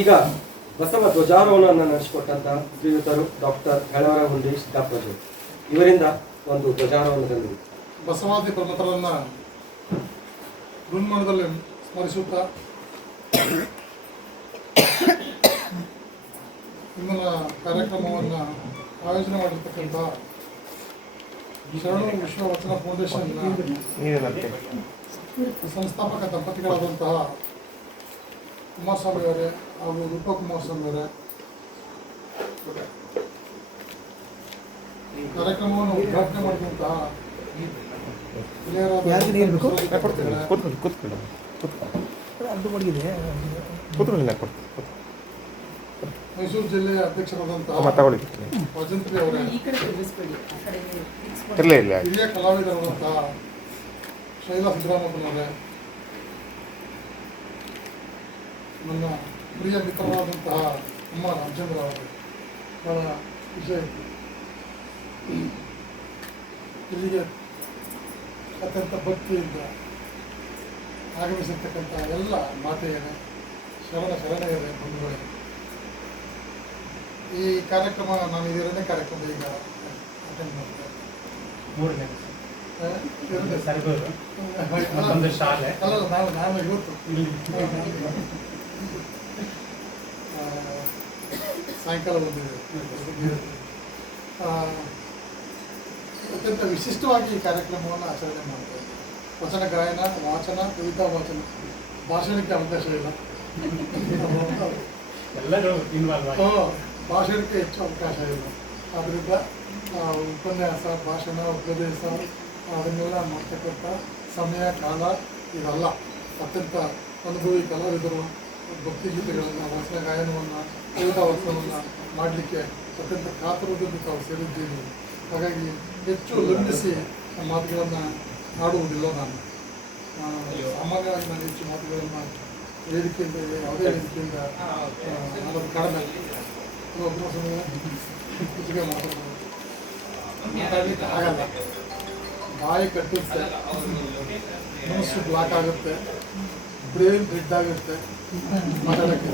ಈಗ ಬಸವ ಧ್ವಜಾರೋಹಣವನ್ನು ನಡೆಸಿಕೊಟ್ಟಂತಹ ಶ್ರೀಯುತರು ಡಾಕ್ಟರ್ ಹೆಳವರಹುಂಡಿ ಸಿದ್ದಾಪುರ ಇವರಿಂದ ಒಂದು ಧ್ವಜಾರೋಹಣದಲ್ಲಿ ಬಸವಾದಿ ಪ್ರಮುಖರನ್ನು ಋನ್ಮಾನದಲ್ಲಿ ಸ್ಮರಿಸುತ್ತಾ ಇಂದಿನ ಕಾರ್ಯಕ್ರಮವನ್ನು ಆಯೋಜನೆ ಮಾಡಿರ್ತಕ್ಕಂಥ ಶರಣು ವಿಶ್ವ ವಚನ ಫೌಂಡೇಶನ್ ಸಂಸ್ಥಾಪಕ ದಂಪತಿಗಳಾದಂತಹ ಕುಮಾರಸ್ವಾಮಿ ಅವರೇ ಹಾಗೂ ರೂಪ ಕುಮಾರಸ್ವಾಮಿ ಅವರೇ ಕಾರ್ಯಕ್ರಮವನ್ನು ಉದ್ಘಾಟನೆ ಮಾಡಿದಂತಹ ಮೈಸೂರು ಜಿಲ್ಲೆಯ ಅಧ್ಯಕ್ಷರಾದಂತಹ ಭಜಂತ್ರಿ ಅವರೇ, ಹಿರಿಯ ಕಲಾವಿದರಾದಂತಹ ಶೈಲಾ ಸಿದ್ದರಾಮಪ್ಪನವರೇ, ನನ್ನ ಪ್ರಿಯ ಮಿತ್ರರಾದಂತಹ ಅಮ್ಮ ರಾಮಚಂದ್ರ ಅವರೇ, ಬಹಳ ವಿಷಯ ಇಲ್ಲಿಗೆ ಅತ್ಯಂತ ಭಕ್ತಿಯಿಂದ ಆಗಮಿಸಿರ್ತಕ್ಕಂಥ ಎಲ್ಲ ಮಾತೆಯರೇ, ಶರಣೆಯರೇ, ಬಂಧುಗಳೇ, ಈ ಕಾರ್ಯಕ್ರಮ ನಾನು ಎರಡನೇ ಕಾರ್ಯಕ್ರಮ ಈಗ ಅಟೆಂಡ್ ಮಾಡಿದೆ. ನಾನು ಇವತ್ತು ಸಾಯಂಕಾಲ ಬಂದಿದೆ. ಅತ್ಯಂತ ವಿಶಿಷ್ಟವಾಗಿ ಈ ಕಾರ್ಯಕ್ರಮವನ್ನು ಆಚರಣೆ ಮಾಡ್ತಾ ಇದ್ದೇವೆ. ವಚನ ಗಾಯನ, ವಾಚನ, ಕವಿತಾ ವಾಚನ, ಭಾಷಣಕ್ಕೆ ಅವಕಾಶ ಇಲ್ಲ. ಭಾಷಣಕ್ಕೆ ಹೆಚ್ಚು ಅವಕಾಶ ಇಲ್ಲ. ಆದ್ದರಿಂದ ಉಪನ್ಯಾಸ, ಭಾಷಣ, ಉಪದೇಶ ಅದನ್ನೆಲ್ಲ ಮಾಡ್ತಕ್ಕಂಥ ಸಮಯ, ಕಾಲ ಇದಲ್ಲ. ಅತ್ಯಂತ ಅನುಭವಿ ಕಲಾವಿದರು ಭಕ್ತಿಗೀತೆಗಳನ್ನು, ವಚನ ಗಾಯನವನ್ನು, ಕವಿತಾ ವಚನವನ್ನು ಮಾಡಲಿಕ್ಕೆ ಅತ್ಯಂತ ಕಾತುರದಲ್ಲಿ ತಾವು ಸೇರಿದ್ದೀರಿ. ಹಾಗಾಗಿ ಹೆಚ್ಚು ಲಂಬಿಸಿ ಮಾತುಗಳನ್ನು ಆಡುವುದಿಲ್ಲ. ನಾನು ಸಾಮಾನ್ಯವಾಗಿ ನಾನು ಹೆಚ್ಚು ಮಾತುಗಳನ್ನು ವೇದಿಕೆಯಿಂದ, ಯಾವುದೇ ವೇದಿಕೆಯಿಂದ ಆಡೋದು ಕಡಿಮೆ. ಒಬ್ಬರ ಸಮಯ ಹೆಚ್ಚಿಗೆ ಮಾತಾಡಲಿಕ್ಕೆ ಆಗಲ್ಲ. ಬಾಯಿ ಕಟ್ಟುತ್ತೆ, ಮನಸ್ಸು ಬ್ಲಾಕ್ ಆಗುತ್ತೆ, ಬ್ರೇನ್ ಡೆಡ್ ಆಗುತ್ತೆ ಮಾತಾಡೋಕ್ಕೆ.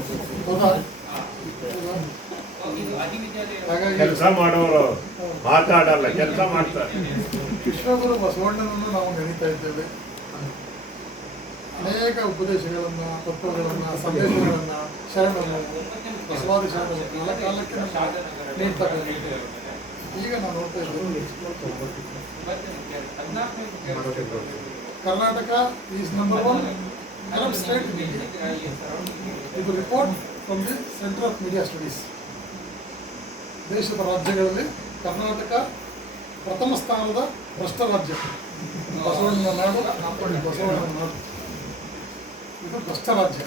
ಹೌದಾ? ಹಾಗಾಗಿ ಕೆಲಸ ಮಾಡೋರು ಮಾತಾಡಲ್ಲ, ಕೆಲಸ ಮಾಡ್ತಾರೆ. ವಿಶ್ವಗುರು ಬಸವಣ್ಣನನ್ನು ನಾವು ನೆನೀತಾ ಇದ್ದೇವೆ. ಅನೇಕ ಉಪದೇಶಗಳನ್ನು, ತತ್ವಗಳನ್ನು, ಸಂದೇಶಗಳನ್ನು ಶರಣರು, ಬಸವಾದಿ ಶರಣರು ಕಾಲ ಕಾಲಕ್ಕೆ ನೀಡ್ತಾ ಬಂದಿದ್ದೇವೆ. ಈಗ ನಾವು ನೋಡ್ತಾ ಇದ್ದೇವೆ, Karnataka is number 1 corrupt state in India. ಇದು report from the centre of media studies. ದೇಶದ ರಾಜ್ಯಗಳಲ್ಲಿ ಕರ್ನಾಟಕ ಪ್ರಥಮ ಸ್ಥಾನದ ಭ್ರಷ್ಟ ರಾಜ್ಯ. ಬಸವಣ್ಣನ ನಾಡು, ಬಸವಣ್ಣನ ನಾಡು. ಇದು ಭ್ರಷ್ಟ ರಾಜ್ಯ.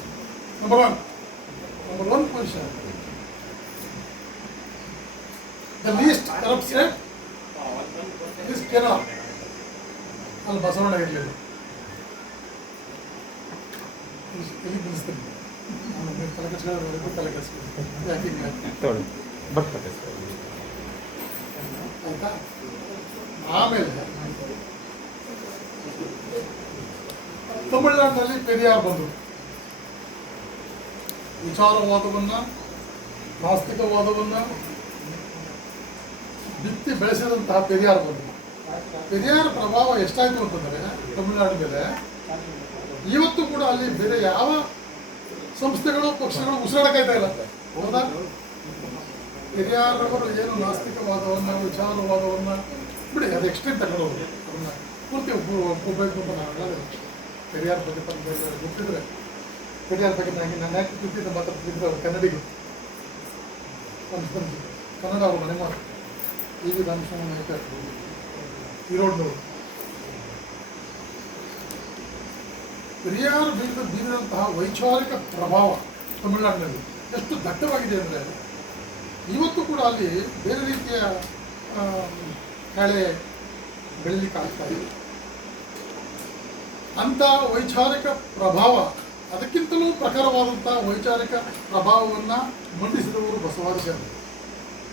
Number 1 position. The least corrupt state is Kerala. ಅಲ್ಲಿ ಬಸವಣ್ಣ ಇರಲಿಲ್ಲ. ಇಲ್ಲಿ ನಿಲ್ಲಿಸ್ತೀನಿ. ತಲೆ ಕೆಡಿಸ್ಕೊಳ್ಳೋದು ತಲೆ ಕೆಡಿಸ್ಕೊಳ್ಳಿ. ಯಾಕೆ ಆಯ್ತಾ? ಆಮೇಲೆ ತಮಿಳುನಾಡಿನಲ್ಲಿ ಪೆರಿಯಾರ್ ಬಂದರು. ವಿಚಾರವಾದವನ್ನು, ನಾಸ್ತಿಕವಾದವನ್ನು ಬಿತ್ತಿ ಬೆಳೆಸಿದಂತಹ ಪೆರಿಯಾರ್ ಬಂದರು. ಪೆರಿಯಾರ್ ಪ್ರಭಾವ ಎಷ್ಟಾಯಿತು ಅಂತಂದರೆ ತಮಿಳುನಾಡು ಮೇಲೆ ಇವತ್ತು ಕೂಡ ಅಲ್ಲಿ ಬೇರೆ ಯಾವ ಸಂಸ್ಥೆಗಳು, ಪಕ್ಷಗಳು ಉಸಿರಾಡಕಾಯ್ತಾ ಇಲ್ಲ. ಹೌದಾ? ಪೆರಿಯಾರವರು ಏನು ನಾಸ್ತಿಕವಾದವನ್ನು, ವಿಚಾರವಾದವನ್ನು ಬಿಡಿ, ಅದು ಎಕ್ಸ್ಟ್ರೀಮ್ ತಗೊಳ್ಳೋದು, ಅದನ್ನು ಪೂರ್ತಿ ಒಪ್ಪಬೇಕು ಅಂತ ನಾನು ಹೇಳೋದು. ಪೆರಿಯಾರ್ ಬಗ್ಗೆ ಗೊತ್ತಿದ್ರೆ ಪೆರಿಯಾರ್ ಬಗ್ಗೆ ನಾನು ಯಾಕೆ ತಿಂತಿದ್ದೆ ಮಾತಾಡ್ತಿದ್ರು. ಅವರು ಕನ್ನಡಿಗರು, ಕನ್ನಡ ಅವರು ಮನೆ ಮಾತು. ಈಗ ಧನುಷ್ಯ ಈರೋಡ್ನವರು. ಪೆರಿಯಾರ್ ಬೀರಿದಂತಹ ವೈಚಾರಿಕ ಪ್ರಭಾವ ತಮಿಳುನಾಡಿನಲ್ಲಿ ಎಷ್ಟು ದಟ್ಟವಾಗಿದೆ ಅಂದರೆ ಇವತ್ತು ಕೂಡ ಅಲ್ಲಿ ಬೇರೆ ರೀತಿಯ ಕಳೆ ಬೆಳೀಲಿಕ್ಕೆ ಆಗ್ತಾ ಇದೆ. ಅಂಥ ವೈಚಾರಿಕ ಪ್ರಭಾವ, ಅದಕ್ಕಿಂತಲೂ ಪ್ರಖರವಾದಂಥ ವೈಚಾರಿಕ ಪ್ರಭಾವವನ್ನು ಮಂಡಿಸಿದವರು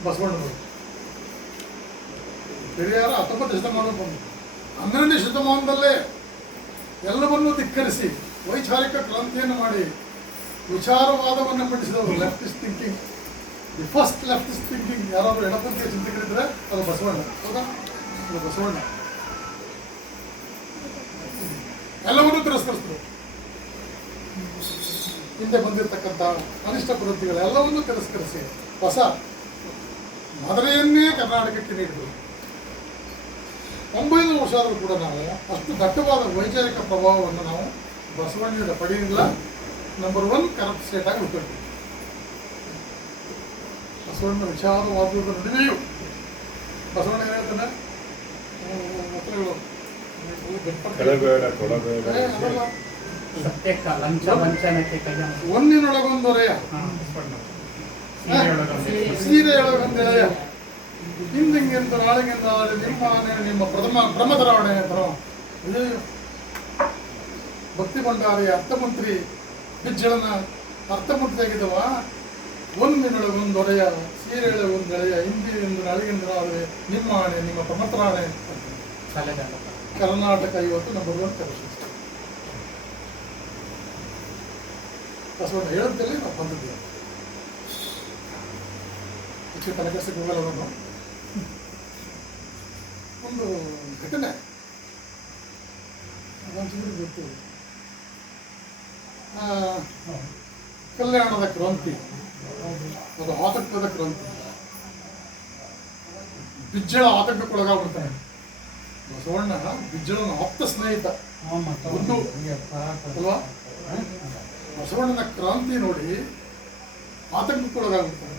ಬಸವಣ್ಣನವರು. ಪೆರಿಯಾರ 19ನೇ ಶತಮಾನ ಬಂದು 12ನೇ ಶತಮಾನದಲ್ಲೇ ಎಲ್ಲವನ್ನೂ ಧಿಕ್ಕರಿಸಿ ವೈಚಾರಿಕ ಕ್ರಾಂತಿಯನ್ನು ಮಾಡಿ ವಿಚಾರವಾದವನ್ನು ಮಂಡಿಸಿದವರು leftist thinking. The first leftist thinking ಯಾರಾದರೂ ಎಡಪಂಥೀಯ ಚಿಂತಕರಿದ್ದರೆ ಅದು ಬಸವಣ್ಣ. ಹೌದಾ? ಅದು ಬಸವಣ್ಣ. ಎಲ್ಲವನ್ನೂ ತಿರಸ್ಕರಿಸಿದ್ರು. ಹಿಂದೆ ಬಂದಿರತಕ್ಕಂಥ ಅನಿಷ್ಟ ಪ್ರವೃತ್ತಿಗಳೆಲ್ಲವನ್ನೂ ತಿರಸ್ಕರಿಸಿ ಹೊಸ ಮಾದರಿಯನ್ನೇ ಕರ್ನಾಟಕಕ್ಕೆ ನೀಡಿದರು. 900 ವರ್ಷ ಆದರೂ ಕೂಡ ನಾವು ಅಷ್ಟು ದಟ್ಟವಾದ ವೈಚಾರಿಕ ಪ್ರಭಾವವನ್ನು ನಾವು ಬಸವಣ್ಣನಿಂದ ಪಡೆಯಲಿಲ್ಲ. ನಂಬರ್ 1 ಕರಪ್ಟ್ ಸ್ಟೇಟ್ ಆಗಿ ಉಳ್ಕೊಳ್ತೀವಿ. ಬಸವಣ್ಣ ವಿಚಾರವಾದದ ನಡುವೆಯೂ ಬಸವಣ್ಣ ಏನು ಹೇಳ್ತಾನೆ, ಮಕ್ಕಳುಗಳು ಕೆಳಬೇಡ ಕೊಡಬೇಡ ಅದಲ್ಲ, ಸತ್ಯಕ್ಕ ಲಂಚ ವಂಚನಕ್ಕೆ ಕೈಯ ಒಂದಿನೊಳಗೊಂದೊರೆಯ ಸೀರೆಯೊಳಗೊಂದೆಳೆಯ ಹಿಂದಿಂಗೆಂದು ನಾಳೆಗೆಂದು ನಿಮ್ಮ ಪ್ರಮದರಾವಣೆ ಭಕ್ತಿ ಭಂಡಾರಿ ಅರ್ಥಮಂತ್ರಿ ಬಿಜ್ಜಳನ ಅರ್ಥಮಂತ್ರಿ ಆಗಿದ್ದವ. ಒಂದಿನೊಳಗೊಂದೊರೆಯ ಸೀರೆಯೊಳಗೊಂದೆಳೆಯ ಹಿಂದಿನಿಂದ ನಾಳೆಗೆಂದು ನಾಳೆ ನಿಮ್ಮ ಆಣೆ ನಿಮ್ಮ ಪ್ರಮದರಾವಣೆ. ಕರ್ನಾಟಕ ಇವತ್ತು ನಂಬರ್ 1 ಕರಪ್ಷನ್. ಬಸವಣ್ಣ ಹೇಳಂತೇಳಿ ನಾವು ಬಂದಿದ್ದೇವೆ. ಹೆಚ್ಚು ತಲೆಕೆಸಕ್ಕೆ ಹೋಗಲ್ಲ. ಅದನ್ನು ಒಂದು ಘಟನೆ ಅದೊಂದು ಗೊತ್ತು. ಕಲ್ಯಾಣದ ಕ್ರಾಂತಿ, ಅದು ಆತಂಕದ ಕ್ರಾಂತಿ. ಬಿಜ್ಜಳ ಆತಂಕಕ್ಕೊಳಗಾಗ್ಬಿಡ್ತಾನೆ. ಬಸವಣ್ಣ ಬಿಜ್ಜಳನ ಆಪ್ತ ಸ್ನೇಹಿತ ಒಂದು ಅಲ್ವಾ. ಬಸವಣ್ಣನ ಕ್ರಾಂತಿ ನೋಡಿ ಆತಂಕಕ್ಕೊಳಗಾಗ್ಬಿಡ್ತಾನೆ,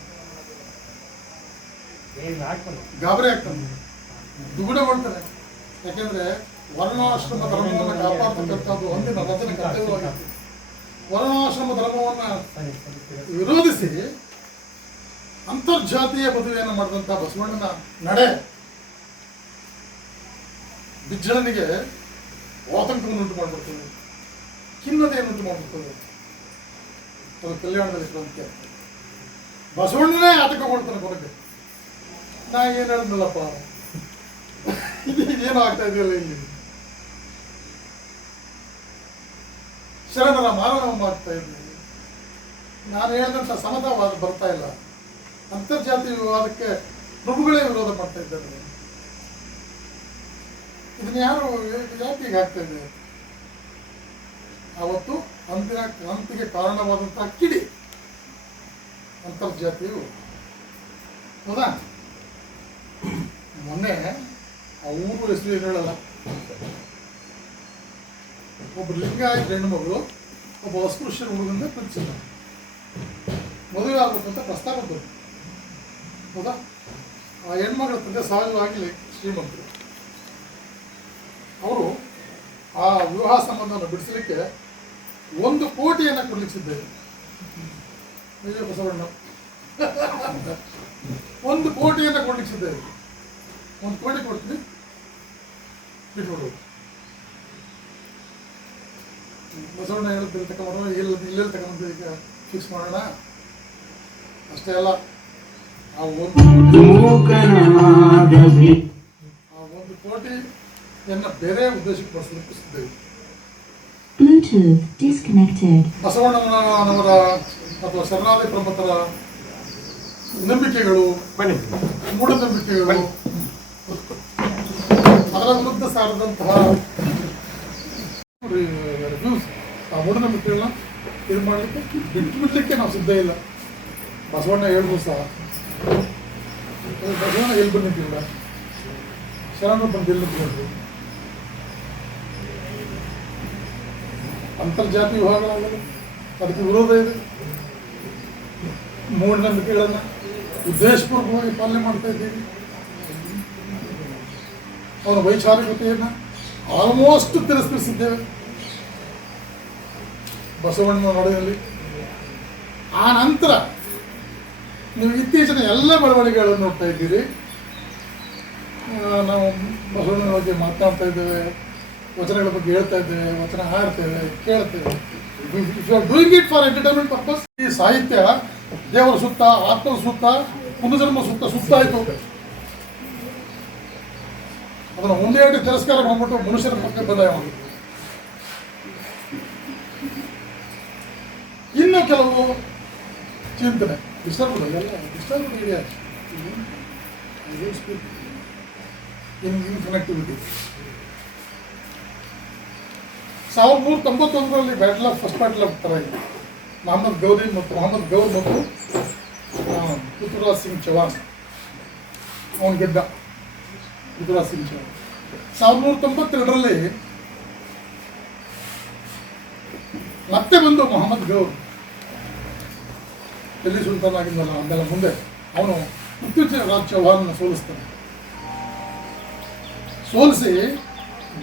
ಗಾಬರಿ ಆಗ್ತಾನೆ, ದುಗುಡ ಮಾಡ್ತಾನೆ. ಯಾಕೆಂದ್ರೆ ವರ್ಣಾಶ್ರಮ ಧರ್ಮವನ್ನು ಕಾಪಾಡ್ತಕ್ಕಂಥದ್ದು ಒಂದಿನ ರಚನೆ ಕರ್ತವ್ಯವಾಗಿತ್ತು. ವರ್ಣಾಶ್ರಮ ಧರ್ಮವನ್ನು ವಿರೋಧಿಸಿ ಅಂತರ್ಜಾತೀಯ ಮದುವೆಯನ್ನು ಮಾಡಿದಂಥ ಬಸವಣ್ಣನ ನಡೆ ಬಿಜ್ಜಳನಿಗೆ ಆತಂಕವನ್ನುಂಟು ಮಾಡಿಬಿಡ್ತದೆ, ಖಿನ್ನತೆಯನ್ನುಂಟು ಮಾಡಿಬಿಡ್ತದೆ. ಅದು ಕಲ್ಯಾಣದಲ್ಲಿ ಕ್ರಾಂತಿ ಆಗ್ತದೆ. ಬಸವಣ್ಣನೇ ಆತಂಕಗೊಳ್ತಾನೆ ಕೊನೆಗೆ. ನಾ ಏನು ಹೇಳಿದ್ನಲ್ಲಪ್ಪ, ಇದೇನು ಆಗ್ತಾ ಇದೆಯಲ್ಲ ಇಲ್ಲಿ, ಶರಣರ ಮಾನವ ಆಗ್ತಾ ಇದ್ದೀವಿ. ನಾನು ಹೇಳಿದಂಥ ಸಮತಾವಾದ ಬರ್ತಾ ಇಲ್ಲ. ಅಂತರ್ಜಾತೀಯ ವಿವಾದಕ್ಕೆ ಪ್ರಭುಗಳೇ ವಿರೋಧ ಮಾಡ್ತಾ ಇದ್ದಾರೆ. ಇದನ್ನ ಯಾರು ಯಾಕೆ ಈಗ ಆಗ್ತಾ ಇದೆ? ಅವತ್ತು ಅಂದಿನ ಕ್ರಾಂತಿಗೆ ಕಾರಣವಾದಂತಹ ಕಿಡಿ ಅಂತರ್ಜಾತೀಯವು. ಹೌದಾ? ಮೊನ್ನೆ ಆ ಊರು ಹೆಸರು ಏನು ಹೇಳಲ್ಲ, ಒಬ್ಬ ಲಿಂಗಾಯತ ಹೆಣ್ಣುಮಗಳು ಒಬ್ಬ ಅಸ್ಪೃಶ್ಯರ ಹುಡುಗಂದ ಪ್ರೀತಿಸಿದ, ಮದುವೆ ಆಗ್ಬೇಕಂತ ಪ್ರಸ್ತಾಪ ಬಂತು. ಹೌದಾ? ಆ ಹೆಣ್ಮಗಳ ತಂದೆ ಸಹಜವಾಗಿ ಶ್ರೀಮಂತರು. ಅವರು ಆ ವಿವಾಹ ಸಂಬಂಧವನ್ನು ಬಿಡಿಸಲಿಕ್ಕೆ 1 ಕೋಟಿಯನ್ನು ಕೊಡ್ಲಿಕ್ಕಿದ್ದೇವೆ. ವಿಜಯ ಬಸವಣ್ಣ 1 ಕೋಟಿಯನ್ನು ಕೊಡ್ಲಿಕ್ಕಿದ್ದೇವೆ. 1 ಕೋಟಿ ಕೊಡ್ತೀನಿ, ಬಿಟ್ಬಿಡು. ಬಸವಣ್ಣ ಹೇಳಿದ್ರೆ ತಗೊಂಡು ಇಲ್ಲೆಲ್ಲಿ ತಗೊಂಡು ಈಗ ಫಿಕ್ಸ್ ಮಾಡೋಣ ಅಷ್ಟೇ ಅಲ್ಲ. ಆ 1 ಕೋಟಿಯನ್ನು ಬೇರೆ ಉದ್ದೇಶಕ್ಕೆ ಬಳಸಲಿಕ್ಕೆ ಸಿದ್ದೇವೆ. Bluetooth disconnected. ಬಸವಣ್ಣನವರ ಅಥವಾ ಶರಣಾದಿ ಪ್ರಮಥರ ನಂಬಿಕೆಗಳು, ಮೂಢನಂಬಿಕೆಗಳು, ಅದರ ವಿರುದ್ಧ ಸಾರಿದಂತಹ ರಿವ್ಯೂಸ್, ಆ ಮೂಢನಂಬಿಕೆಗಳನ್ನ ಇದು ಮಾಡಲಿಕ್ಕೆ ಬಿಡಲಿಕ್ಕೆ ನಾವು ಸಿದ್ಧ ಇಲ್ಲ. ಬಸವಣ್ಣ ಹೇಳಿದ್ರು ಸಹ ಬಸವಣ್ಣ ಎಲ್ಲಿ ಬಂದಿದ್ದಿಲ್ಲ, ಶರಣರು ಬಂದು ಎಲ್ಲಿ ನಿಂತ್ಕೊಂಡ್ರು. ಅಂತರ್ಜಾತಿ ವಿವಾಹಗಳಾಗಲ್ಲ, ಅದಕ್ಕೆ ವಿರೋಧ ಇದೆ. ಮೂಢನಂಬಿಕೆಗಳನ್ನು ಉದ್ದೇಶಪೂರ್ವಕವಾಗಿ ಪಾಲನೆ ಮಾಡ್ತಾ ಇದ್ದೀವಿ. ಅವರ ವೈಚಾರಿಕತೆಯನ್ನು ಆಲ್ಮೋಸ್ಟ್ ತಿರಸ್ಕರಿಸಿದ್ದೇವೆ ಬಸವಣ್ಣನ ನಡೆಯಲ್ಲಿ. ಆ ನಂತರ ನೀವು ಇತ್ತೀಚಿನ ಎಲ್ಲ ಬೆಳವಣಿಗೆಗಳನ್ನು ನೋಡ್ತಾ ಇದ್ದೀರಿ. ನಾವು ಬಸವಣ್ಣನ ಬಗ್ಗೆ ಮಾತನಾಡ್ತಾ ಇದ್ದೇವೆ, ವಚನಗಳ ಬಗ್ಗೆ ಹೇಳ್ತಾ ಇದ್ದೇವೆ, ವಚನ ಹಾಡ್ತೇವೆ, ಕೇಳ್ತೇವೆ. If you are doing it for entertainment purpose. ಈ ಸಾಹಿತ್ಯ ದೇವರ ಸುತ್ತ, ಆತ್ಮದ ಸುತ್ತ, ಪುನರ್ಜನ್ಮ ಸುತ್ತಾಯಿತು. ಅದನ್ನು ಒಂದೇ ತಿರಸ್ಕಾರ ಮಾಡ್ಬಿಟ್ಟು ಮನುಷ್ಯರ ಪಕ್ಕ ಬಂದ. ಇನ್ನು ಕೆಲವು ಚಿಂತನೆ ಡಿಸ್ಟರ್ಬ್ ಏರಿಯಾ ಇನ್ ಕನೆಕ್ಟಿವಿಟಿ. 1991ರಲ್ಲಿ battle of first battle of Tarain Mohammad Ghor ಮತ್ತು ಪೃಥ್ವಿರಾಜ್ ಸಿಂಗ್ ಚೌಹಾಣ್ ಅವನು ಗೆದ್ದ. ಪೃಥ್ವಿರಾಜ್ ಸಿಂಗ್ ಚೌಹಾಣ್ 1992ರಲ್ಲಿ ಮತ್ತೆ ಬಂದು ಮೊಹಮ್ಮದ್ ಗೌರ್ ಡೆಲ್ಲಿ ಸುಲ್ತಾನ್ ಆಗಿದ್ದಲ್ಲ, ಅದೆಲ್ಲ ಮುಂದೆ ಅವನು ಪೃಥ್ವಿರಾಜ್ ಚೌಹಾನ್ ಸೋಲಿಸ್ತಾನೆ. ಸೋಲಿಸಿ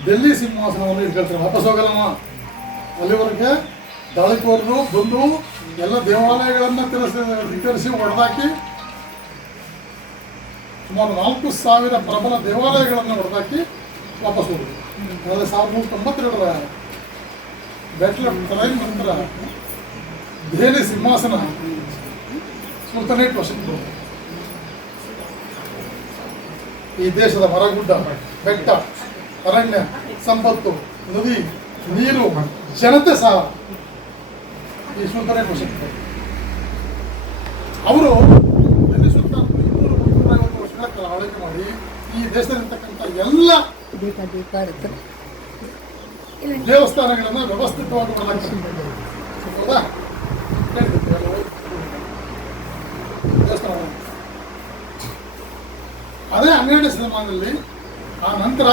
ಡೆಲ್ಲಿ ಸಿಂಹಾಸನವನ್ನು ಇಟ್ಕೊಳ್ತಾರೆ. ವಾಪಸ್ ಹೋಗಲ್ಲಮ್ಮ. ಅಲ್ಲಿವರೆಗೆ ದಾಳಿಕೋರರು ಬಂದು ಎಲ್ಲ ದೇವಾಲಯಗಳನ್ನು ವಿತರಿಸಿ ಹೊಡೆದಾಕಿ ಸುಮಾರು 4,000 ಪ್ರಬಲ ದೇವಾಲಯಗಳನ್ನು ಹೊಡೆದಾಕಿ ವಾಪಸ್ ಹೋದರು. ಆದರೆ 1992ರ ಬ್ಯಾಟಲ್ ಆಫ್ ತರಾಯಿನ್ ನಂತರ ದೆಹಲಿ ಸಿಂಹಾಸನ ಸುಲ್ತಾನೇಟ್ ವಶಕ್ಕೆ ಬಂತು. ಈ ದೇಶದ ಮರಗುಡ್ಡ, ಬೆಟ್ಟ, ಅರಣ್ಯ, ಸಂಪತ್ತು, ನದಿ, ನೀರು, ಜನತೆ ಸಹ ಈ ಸುಲ್ತಾನೇಟ್ ವಶಕ್ಕೆ ಬಂತು. ಅವರು ಡೆಲ್ಲಿ ಸುಲ್ತಾನ್ 250 ವರ್ಷಗಳ ಕಾಲ ಆಳ್ವಿಕೆ ಮಾಡಿ ಈ ದೇಶದಲ್ಲಿರ್ತಕ್ಕಂಥ ಎಲ್ಲ ದೇವಸ್ಥಾನಗಳನ್ನು ವ್ಯವಸ್ಥಿತವಾಗಿ ಮಾಡಲಾಗ್ತದೆ. ಹೌದಾ? ದೇವಸ್ಥಾನ ಅದೇ 12ನೇ ಶತಮಾನದಲ್ಲಿ ಆ ನಂತರ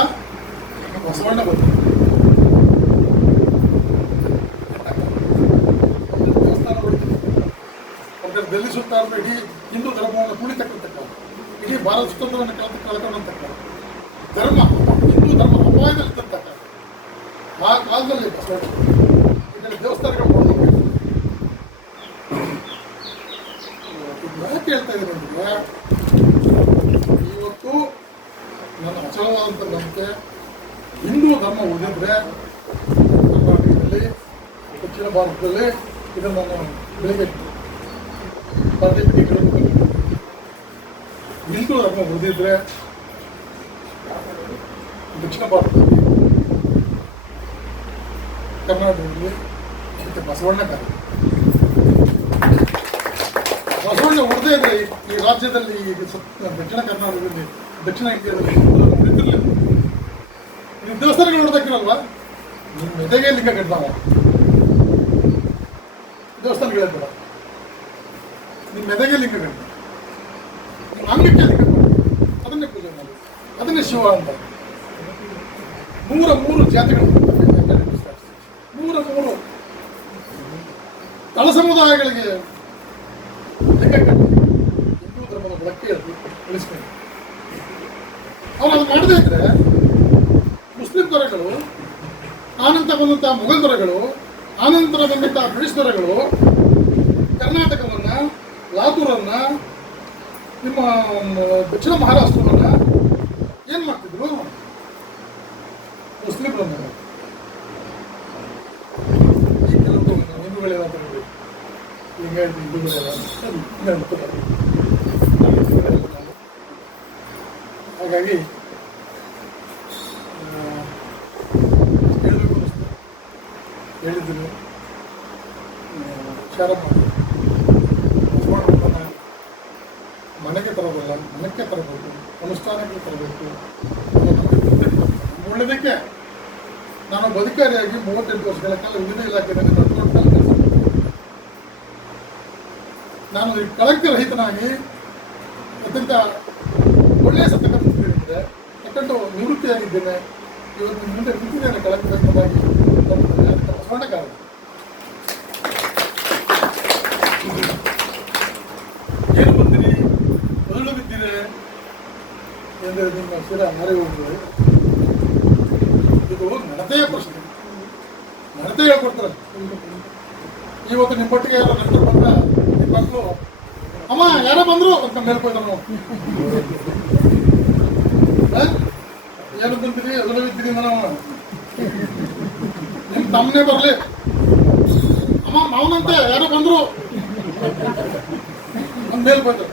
ಬಸವಣ್ಣ ಬಂದರು. ದೇವಸ್ಥಾನ ಹೊಡಿತು. ಡೆಲ್ಲಿ ಸುಲ್ತಾನ್ ಇಡೀ ಹಿಂದೂ ಧರ್ಮವನ್ನು ಕುಣಿತಕ್ಕಂತಕ್ಕ, ಇಡೀ ಭಾರತ ಸ್ವತಂತ್ರವನ್ನು ಕಳ್ಕೊಂಡಂತಕ್ಕ ಧರ್ಮ, ಹಿಂದೂ ಧರ್ಮ ಅಪಾಯದಲ್ಲಿದ್ದಂತಕ್ಕ ಆ ಕಾಲದಲ್ಲಿ ಬಸವಣ್ಣ ದೇವಸ್ಥಾನಗಳು ಮಾಡಬೇಕು. ಯಾಕೆ ಹೇಳ್ತಾ ಇದ್ದೀನಿ ಅಂದರೆ, ಇವತ್ತು ನನ್ನ ಅಚಲವಾದಂಥ ನಂಬಿಕೆ ಹಿಂದೂ ಧರ್ಮ ಉಳಿದಿದ್ರೆ ಕರ್ನಾಟಕದಲ್ಲಿ, ದಕ್ಷಿಣ ಭಾರತದಲ್ಲಿ ಇದನ್ನು ನಾನು ಬೆಳಿಗ್ಗೆ ಹಿಂದೂ ಧರ್ಮ ಉಳಿದಿದ್ರೆ ದಕ್ಷಿಣ ಭಾರತದಲ್ಲಿ, ಕರ್ನಾಟಕದಲ್ಲಿ ಅದಕ್ಕೆ ಬಸವಣ್ಣ ಕಾರಣ. ಬಸವಣ್ಣ ಉಳಿದೇ ಇದ್ರೆ ಈ ರಾಜ್ಯದಲ್ಲಿ, ದಕ್ಷಿಣ ಕರ್ನಾಟಕದಲ್ಲಿ, ದಕ್ಷಿಣ ಇಂಡಿಯಾದಲ್ಲಿ ಉಳಿದಿರಲಿಲ್ಲ. ನೀವು ದೇವಸ್ಥಾನಗಳು ನೋಡ್ದಾಕಿರಲ್ವಾ, ನಿಮ್ಮ ಮೆದೆಗೆ ಲಿಂಗ ಕಟ್ಟಾವ ದೇವಸ್ಥಾನಗಳು ಹೇಳ್ತಾರ, ನಿಮ್ಮ ಮೆದೆಗೆ ಲಿಂಗ ಕಟ್ಟ, ನಿಮ್ಮ ಅಂಗಕ್ಕೆ ಲಿಂಗ ಕಟ್ಟ, ಅದನ್ನೇ ಪೂಜೆ ಮಾಡಿ, ಅದನ್ನೇ ಶಿವ ಅಂತ. 3 ಜಾತಿಗಳು, 3 ತಳ ಸಮುದಾಯಗಳಿಗೆ ಲಿಂಗ ಕಟ್ಟಿ ಹಿಂದೂ ಧರ್ಮದ ಬೆಳಕೆ ಉಳಿಸ್ಕೊಂಡು ಅವನು ಅದು ಮಾಡದೇ ಇದ್ರೆ ಮುಸ್ಲಿಂ ದೊರೆಗಳು, ಆನಂತರ ಬಂದಂಥ ಮೊಘಲ್ ದೊರೆಗಳು, ಆನಂತರ ಬಂದಂಥ ಬ್ರಿಟಿಷ್ ದೊರೆಗಳು ಕರ್ನಾಟಕವನ್ನು, ಲಾತೂರನ್ನು, ನಿಮ್ಮ ದಕ್ಷಿಣ ಮಹಾರಾಷ್ಟ್ರವನ್ನು ಏನು ಮಾಡ್ತಿದ್ರು? ಮುಸ್ಲಿಮರನ್ನು. ಈ ಕೆಲವು ಹಿಂದೂಗಳೆಲ್ಲ ತಗೊಂಡು ಹಿಂಗಾಗಿ ಹಿಂದೂಗಳೆಲ್ಲ ಹಾಗಾಗಿ ಹೇಳಬೇಕು ಅನ್ನಿಸ್ತು. ಹೇಳಿದ್ರು ವಿಚಾರ ಮಾಡಿ ಮನೆಗೆ ತರೋದಲ್ಲ, ಮನಕ್ಕೆ ತರಬೇಕು, ಅನುಷ್ಠಾನಕ್ಕೆ ತರಬೇಕು. ಒಳ್ಳೆಯದಕ್ಕೆ ನಾನು ಅಧಿಕಾರಿಯಾಗಿ 38 ವರ್ಷಗಳ ಕಾಲ ವಿವಿಧ ಇಲಾಖೆಯಲ್ಲಿ ನಡ್ಕೊಂಡು ಕೆಲಸ. ನಾನು ಈ ಕಳಂಕ ರಹಿತನಾಗಿ ಅತ್ಯಂತ ಒಳ್ಳೆಯ ಸತಕ ಮುಂದಿದ್ದೆ, ತಕ್ಕಂಡು ನಿವೃತ್ತಿಯಾಗಿದ್ದೇನೆ. ಇವತ್ತು ಮುಂದೆ ನಿಂತಿದ್ದೇನೆ ಕಳಂಕರಹಿತವಾಗಿ. ಬಸವಣ್ಣ ಕಾರಣ. ಏನು ಬಂದಿರಿ, ಮೊದಲು ಬಿದ್ದಿದೆ ಎಂದರೆ ನಿಮ್ಮ ಶಿರ ಮಾರಿ ಹೋಗ್ತದೆ. ಇದು ನಡತೆಯ ಪ್ರಶ್ನೆ. ನಡತೆ ಹೇಳ್ಕೊಡ್ತಾರೆ. ಇವತ್ತು ನಿಮ್ಮ ಒಟ್ಟಿಗೆ ಯಾರೋ ನೆಂಟರು ಬಂದ ನಿಮ್ಮ ಮಕ್ಕಳು, ಅಮ್ಮ ಯಾರೋ ಬಂದ್ರು ಅಂತ ಮೇಲ್ಕೋಯ್ತಾರ. ನಾವು ಏನು ಬಂದಿರಿ, ಅದೆಲ್ಲ ಬಿದ್ದೀರಿ, ನಾವು ನಿಮ್ಮ ತಮ್ಮನೇ ಬರಲಿ, ಅಮ್ಮ ಮಾವನಂತೆ ಯಾರೋ ಬಂದ್ರು ಅಂತ ಮೇಲ್ಕೋಯ್ತಾರೆ.